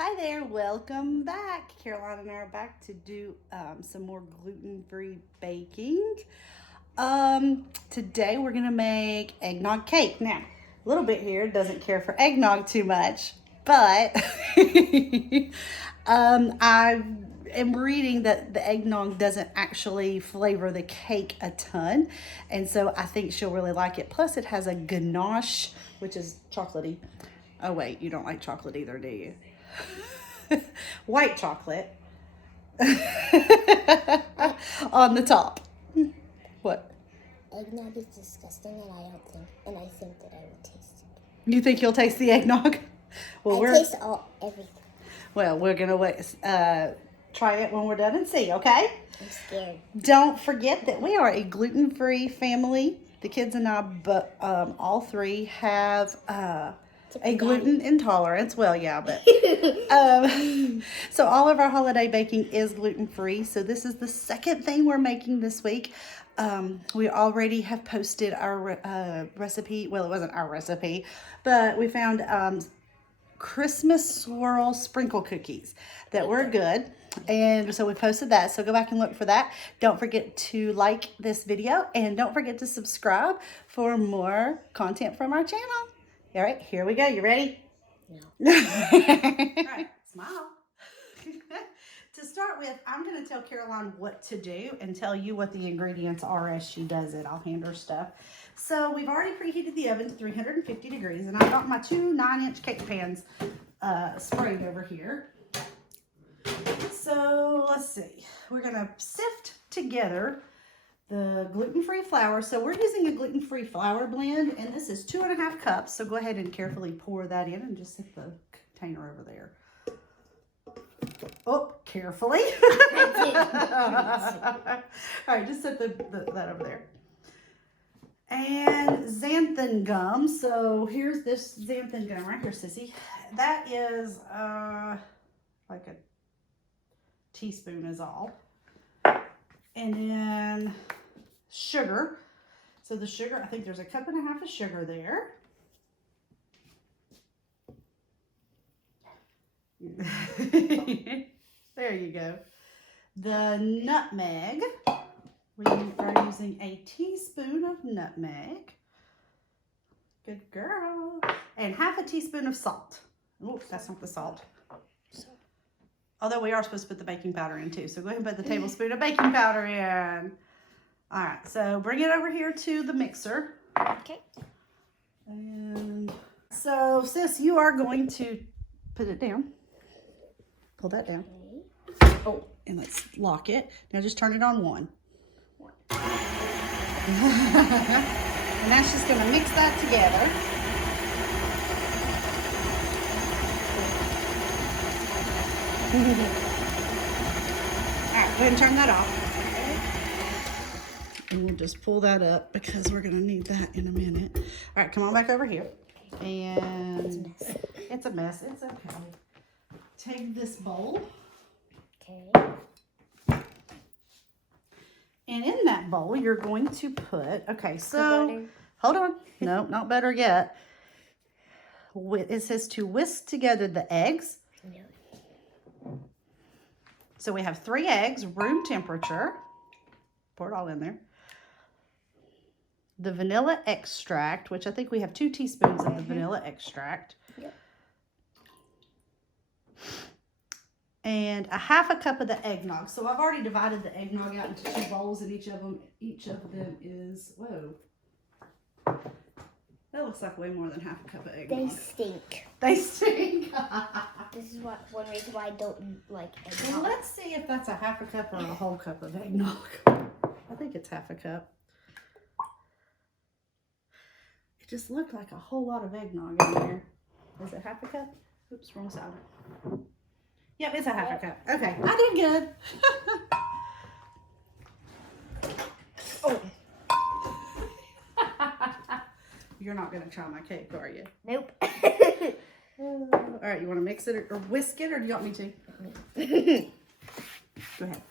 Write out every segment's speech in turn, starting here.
Hi there, welcome back. Caroline and I are back to do some more gluten-free baking. Today we're gonna make eggnog cake. Now, a little bit here doesn't care for eggnog too much, but I am reading that the eggnog doesn't actually flavor the cake a ton, and so I think she'll really like it. Plus, it has a ganache, which is chocolatey. Oh wait, you don't like chocolate either, do you? White chocolate on the top. What? Eggnog is disgusting, and I think that I would taste it. You think you'll taste the eggnog? Well, I taste everything. Well, we're gonna wait. Try it when we're done and see. Okay? I'm scared. Don't forget that we are a gluten-free family. The kids and I, but all three have a gluten intolerance. Well, yeah, but so all of our holiday baking is gluten-free. So this is the second thing we're making this week. We already have posted our recipe. Well, it wasn't our recipe, but we found Christmas swirl sprinkle cookies that were good. And so we posted that. So go back and look for that. Don't forget to like this video and don't forget to subscribe for more content from our channel. All right, here we go. You ready? No. All right, smile. To start with, I'm going to tell Caroline what to do and tell you what the ingredients are as she does it. I'll hand her stuff. So we've already preheated the oven to 350 degrees, and I've got my two 9-inch cake pans sprayed over here. So let's see. We're going to sift together the gluten-free flour. So we're using a gluten-free flour blend, and this is 2.5 cups. So go ahead and carefully pour that in and just set the container over there. Oh, carefully. All right, just set that over there. And xanthan gum. So here's this xanthan gum right here, sissy. That is like a teaspoon is all. And then sugar. So the sugar, I think there's 1.5 cups of sugar there. There you go. The nutmeg. We are using a teaspoon of nutmeg. Good girl. And 1/2 teaspoon of salt. Oh, that's not the salt. Although we are supposed to put the baking powder in too. So go ahead and put the tablespoon of baking powder in. All right, so bring it over here to the mixer. Okay. And so, sis, you are going to put it down. Pull that down. Oh, and let's lock it. Now just turn it on 1. And that's just going to mix that together. All right, go ahead and turn that off. And we'll just pull that up because we're going to need that in a minute. All right, come on back over here. And it's a mess. It's okay. Take this bowl. Okay. And in that bowl, you're going to put, okay, so, hold on. No, not better yet. It says to whisk together the eggs. No. So we have 3 eggs, room temperature. Pour it all in there. The vanilla extract, which I think we have 2 teaspoons of the vanilla extract. Yep. And 1/2 cup of the eggnog. So I've already divided the eggnog out into 2 bowls, and each of them is, whoa. That looks like way more than 1/2 cup of eggnog. They stink. They stink. This is one reason why I don't like eggnog. Well, let's see if that's 1/2 cup or a whole cup of eggnog. I think it's 1/2 cup. It just looked like a whole lot of eggnog in there. Is it 1/2 cup? Oops, wrong side. Yep, it's 1/2 cup. Okay, I did good. Oh. You're not going to try my cake, are you? Nope. All right, you want to mix it or whisk it, or do you want me to? Go ahead.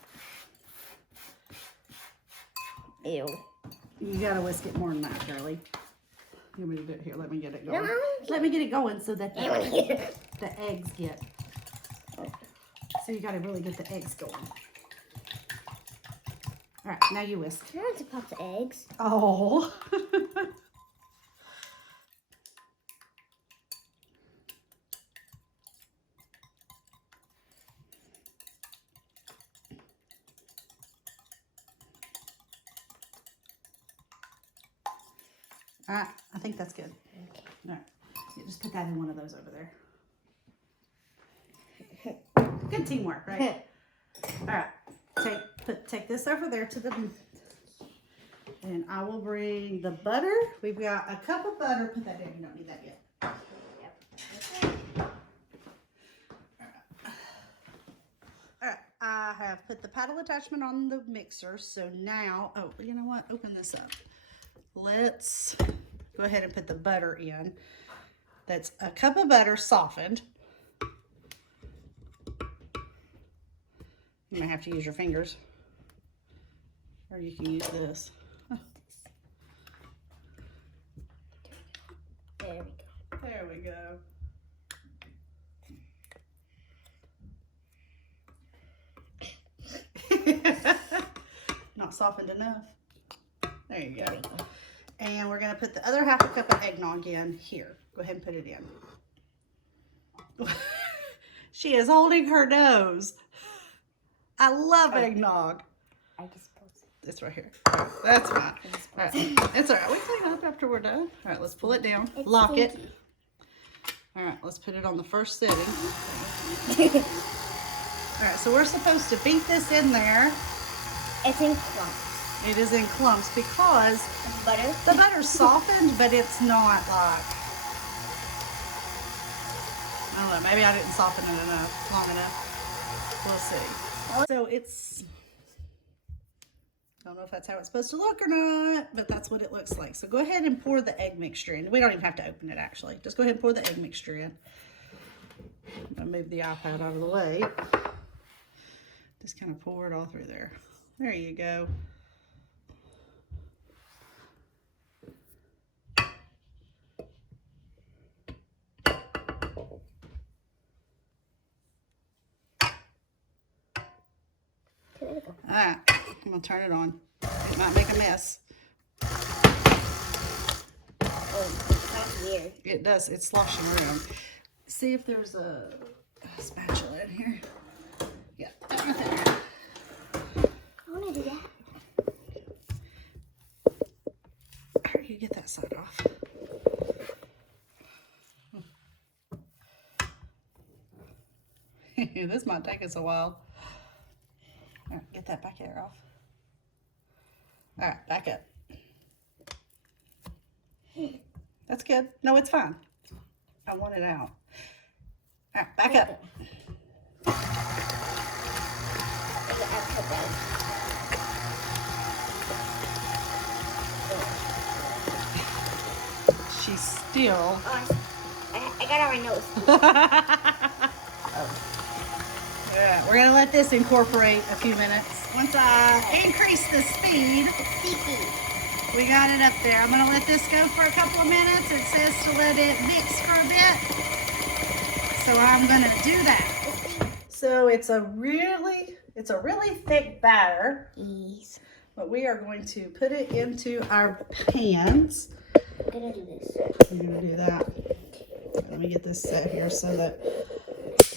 Ew. You got to whisk it more than that, girlie. You want me to do it here? Let me get it going. No. Let me get it going so that the eggs get So you got to really get the eggs going. All right, now you whisk. I want to pop the eggs. Oh. All right, I think that's good. Okay. All right, you just put that in one of those over there. Good teamwork, right? All right, take this over there to the, and I will bring the butter. We've got a cup of butter. Put that in. You don't need that yet. All right, I have put the paddle attachment on the mixer. So now, oh, you know what? Open this up. Let's go ahead and put the butter in. That's a cup of butter softened. You might have to use your fingers, or you can use this. There we go. There we go. Not softened enough. There you go. And we're going to put the other half a cup of eggnog in here. Go ahead and put it in. She is holding her nose. I love eggnog. I just pulled it. It's right here. That's fine. All right. It's all right. We clean up after we're done. All right, let's pull it down. It's Lock stinky. it. All right, let's put it on the first setting. All right, so we're supposed to beat this in there. It's in clumps. It is in clumps because Butter. the butter's softened, but it's not like, I don't know, maybe I didn't soften it enough, long enough. We'll see. So it's, I don't know if that's how it's supposed to look or not, but that's what it looks like. So go ahead and pour the egg mixture in. We don't even have to open it actually. Just go ahead and pour the egg mixture in. I'm gonna move the iPad out of the way. Just kind of pour it all through there. There you go. All right, I'm gonna turn it on. It might make a mess. Oh, that's weird. It does, it's sloshing around. See if there's a spatula in here. Yeah, right there. I want to do that. Here, you get that side off. This might take us a while. All right, get that back there off. All right, back up. That's good. No, it's fine. I want it out. All right, back up. She's still. Oh, I got it on my nose. Yeah, we're gonna let this incorporate a few minutes. Once I increase the speed, we got it up there. I'm gonna let this go for a couple of minutes. It says to let it mix for a bit. So I'm gonna do that. So it's a really thick batter. Yes. But we are going to put it into our pans. I'm gonna do this. I'm gonna do that. Let me get this set here so that,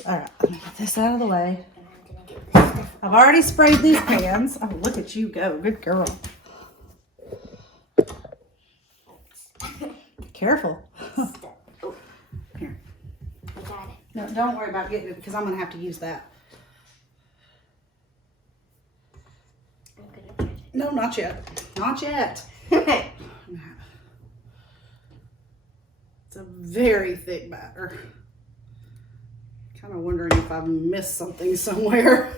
all right, let me get this out of the way. I've already sprayed these pans. Oh, look at you go. Good girl. Careful. Here. I got it. No, don't worry about getting it because I'm going to have to use that. I'm gonna try it. No, not yet. Not yet. It's a very thick batter. Kind of wondering if I've missed something somewhere.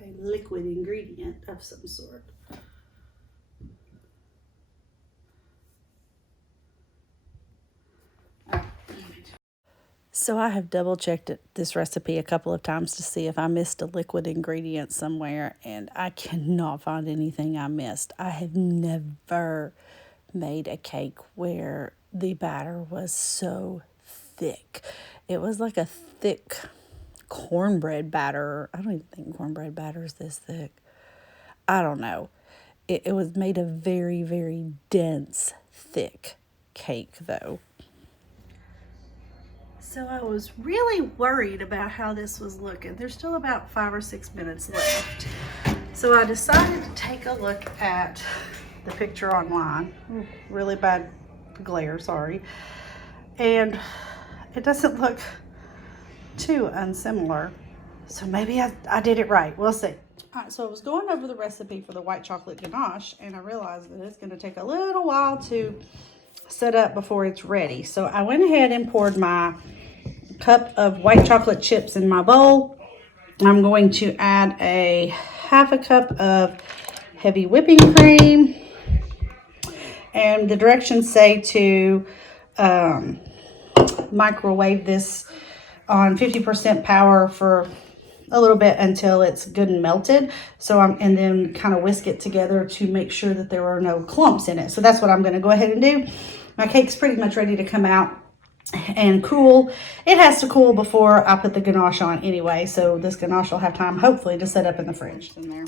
A liquid ingredient of some sort. So I have double checked this recipe a couple of times to see if I missed a liquid ingredient somewhere, and I cannot find anything I missed. I have never made a cake where the batter was so thick. It was like a thick cornbread batter. I don't even think cornbread batter is this thick. I don't know. It was made a very, very dense, thick cake, though. So I was really worried about how this was looking. There's still about 5 or 6 minutes left. So I decided to take a look at the picture online. Really bad glare, sorry. And it doesn't look too unsimilar. So maybe I did it right. We'll see. All right, so I was going over the recipe for the white chocolate ganache, and I realized that it's going to take a little while to set up before it's ready. So I went ahead and poured my cup of white chocolate chips in my bowl. I'm going to add a half a cup of heavy whipping cream. And the directions say to microwave this on 50% power for a little bit until it's good and melted. And then kind of whisk it together to make sure that there are no clumps in it. So that's what I'm going to go ahead and do. My cake's pretty much ready to come out and cool. It has to cool before I put the ganache on anyway. So this ganache will have time, hopefully, to set up in the fridge. In there.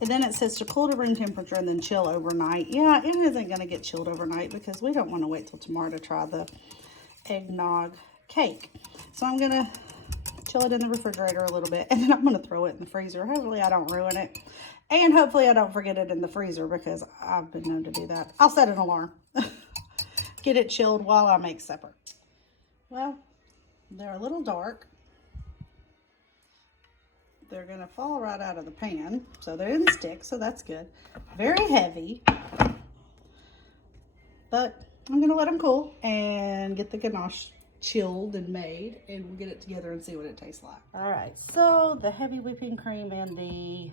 And then it says to cool to room temperature and then chill overnight. Yeah, it isn't going to get chilled overnight because we don't want to wait till tomorrow to try the eggnog cake. So I'm going to chill it in the refrigerator a little bit, and then I'm going to throw it in the freezer. Hopefully I don't ruin it, and hopefully I don't forget it in the freezer because I've been known to do that. I'll set an alarm. Get it chilled while I make supper. Well, they're a little dark. They're going to fall right out of the pan, so they didn't stick, so that's good. Very heavy, but I'm going to let them cool and get the ganache chilled and made, and we'll get it together and see what it tastes like. All right, so the heavy whipping cream and the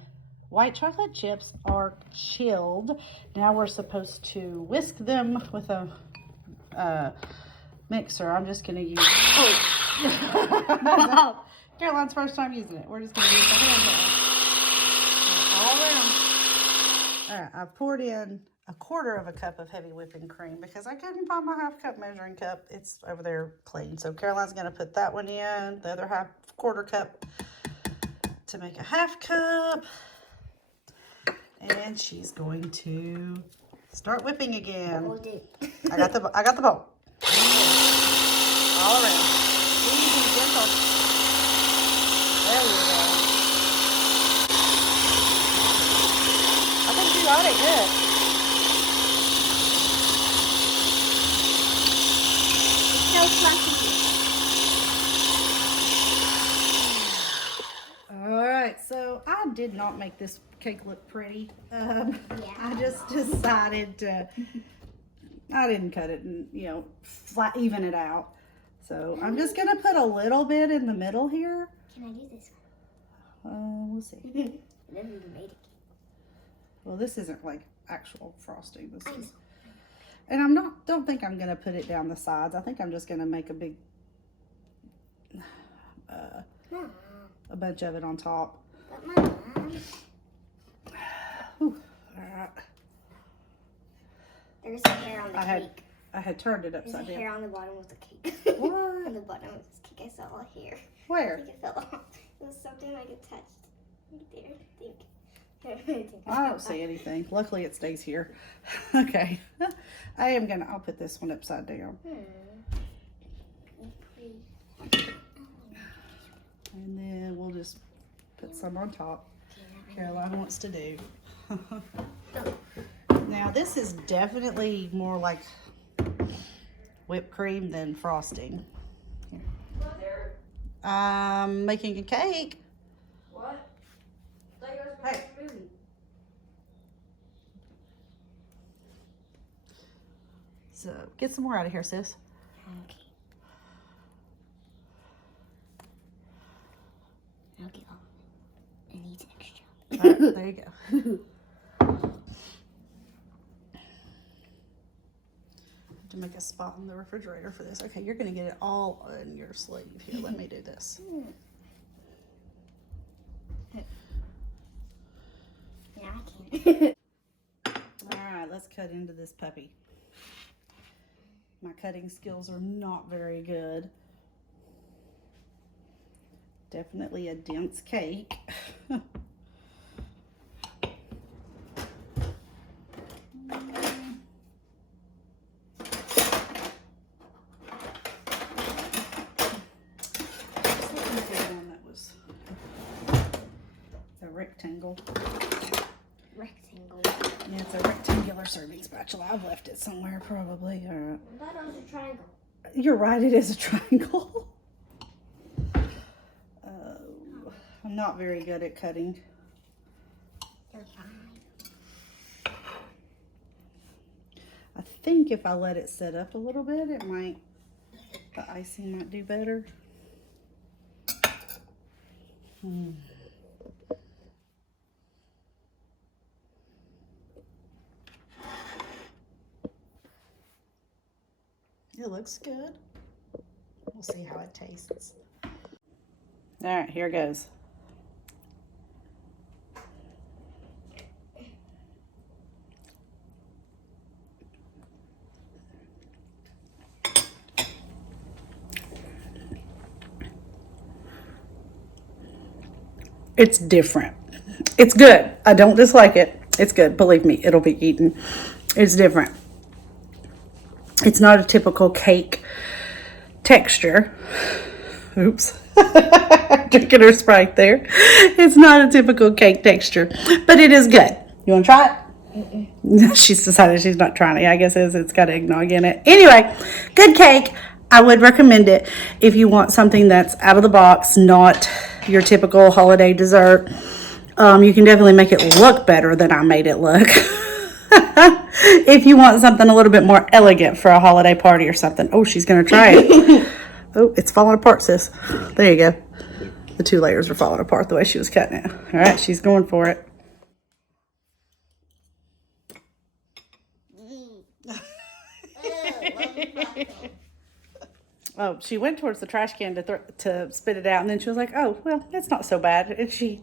white chocolate chips are chilled. Now we're supposed to whisk them with a mixer. I'm just going to use... Oh! Caroline's first time using it. We're just going to use the hand all around. All right, I poured in a quarter of a cup of heavy whipping cream because I couldn't find my half cup measuring cup. It's over there clean. So Caroline's going to put that one in, the other quarter cup to make a half cup. And she's going to start whipping again. I got the bowl. All around. Easy, gentle. There we go. I think you got it good. So fluffy. All right, so I did not make this cake look pretty. I just decided to, I didn't cut it and, flat even it out. So I'm just going to put a little bit in the middle here. Can I do this We'll see. one? Never even made it. Well, this isn't like actual frosting. This is, and don't think I'm going to put it down the sides. I think I'm just going to make a big, a bunch of it on top. But Mom. All right. There's a hair on the cake. I had turned it upside down. There's a hair on the bottom of the cake. What? On the bottom of this cake, I saw a hair. Where? I think it fell off. It was something like it touched. Right there, I think. I don't see anything. Luckily, it stays here. Okay. I'll put this one upside down. And then we'll just put some on top. Caroline wants to do. Now, this is definitely more like whipped cream than frosting. Here. I'm making a cake. What? Hey. So, get some more out of here, sis. Okay. Okay. It needs extra. All right, there you go. To make a spot in the refrigerator for this. Okay, you're going to get it all in your sleeve. Here, let me do this. Yeah, I can. All right, let's cut into this puppy. My cutting skills are not very good. Definitely a dense cake. Rectangle. Rectangle. Yeah, it's a rectangular serving spatula. I've left it somewhere probably. Or... I thought it was a triangle. You're right, it is a triangle. I'm not very good at cutting. You're fine. I think if I let it set up a little bit, it might, the icing might do better. It looks good. We'll see how it tastes. All right, here goes. It's different. It's good. I don't dislike it. It's good. Believe me, it'll be eaten. It's different. It's not a typical cake texture. Oops. Drinking her Sprite there. It's not a typical cake texture, but it is good. You want to try it? She's decided she's not trying it. I guess it's got eggnog in it. Anyway, good cake. I would recommend it if you want something that's out of the box, not your typical holiday dessert. You can definitely make it look better than I made it look. If you want something a little bit more elegant for a holiday party or something. Oh, she's going to try it. Oh, it's falling apart, sis. There you go. The 2 layers are falling apart the way she was cutting it. All right, she's going for it. Oh, she went towards the trash can to spit it out, and then she was like, "Oh, well, it's not so bad." And she's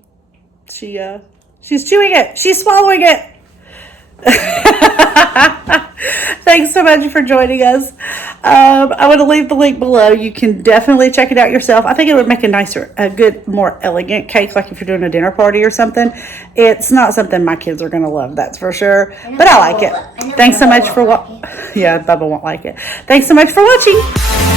chewing it. She's swallowing it. Thanks so much for joining us. I'm going to leave the link below. You can definitely check it out yourself. I think it would make a good, more elegant cake, like if you're doing a dinner party or something. It's not something my kids are going to love, that's for sure. But I like it. Thanks so much for watching. Yeah, Bubba won't like it. Thanks so much for watching.